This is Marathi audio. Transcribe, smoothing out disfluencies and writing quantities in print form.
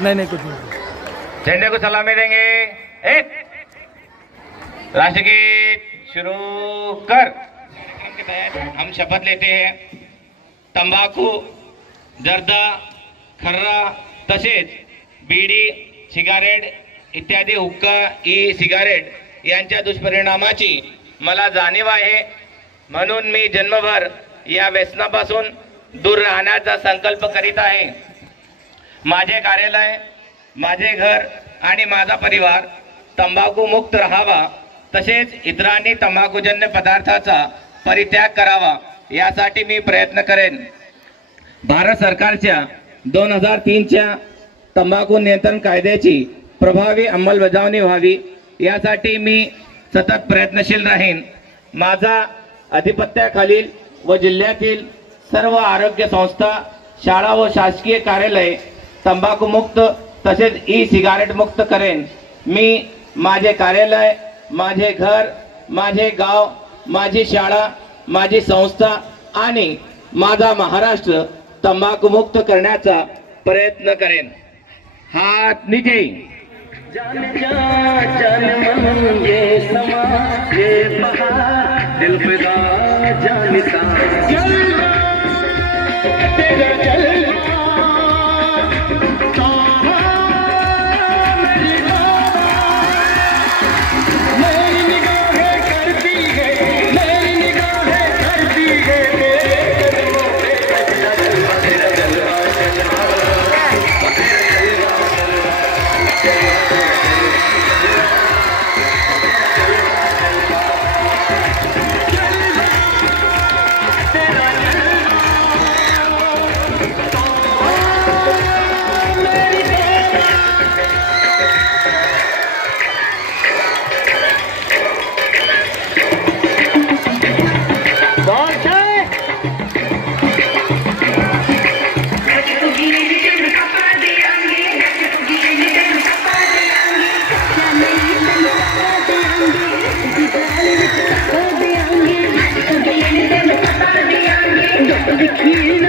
नहीं कुछ नहीं। झंडे को सलामी देंगे। एक राष्ट्रगीत शुरू कर। हम शपथ लेते हैं तंबाखू, जर्दा, खर्रा तसेच बीडी, सिगारेट इत्यादी हुक्का, ई सिगारेट यांच्या दुष्परिणामाची मला जाणीव आहे, म्हणून मी जन्मभर या व्यसनापासून दूर राहण्याचा संकल्प करीत आहे। माझे कार्यालय, माझे घर आणि माझा परिवार तंबाखू मुक्त राहावा, तसेच इतरांनी तंबाखूजन्य पदार्थाचा परित्याग करावा यासाठी मी प्रयत्न करेन। भारत सरकारच्या 2003च्या तंबाखू नियंत्रण कायद्याची प्रभावी अंमलबजावणी व्हावी यासाठी मी सतत प्रयत्नशील राहीन। माझा अधिपत्याखालील व जिल्ह्यातील सर्व आरोग्य संस्था, शाळा व शासकीय कार्यालय तंबाखू मुक्त तसेच ई सिगारेट मुक्त करेन। मी माझे कार्यालय, माझे घर, माझे गाव, माझी शाळा, माझी संस्था आणि माझा महाराष्ट्र तंबाखू मुक्त करण्याचा प्रयत्न करेन। हात नीचे। जान मन ये समा ये बहार दिल फिदा जानता जलवा तेरा जलवा मेरी निगाहें करती है, मेरी निगाहें करती है तेरे कदमों पे सजदा जलवा तेरा जलवा The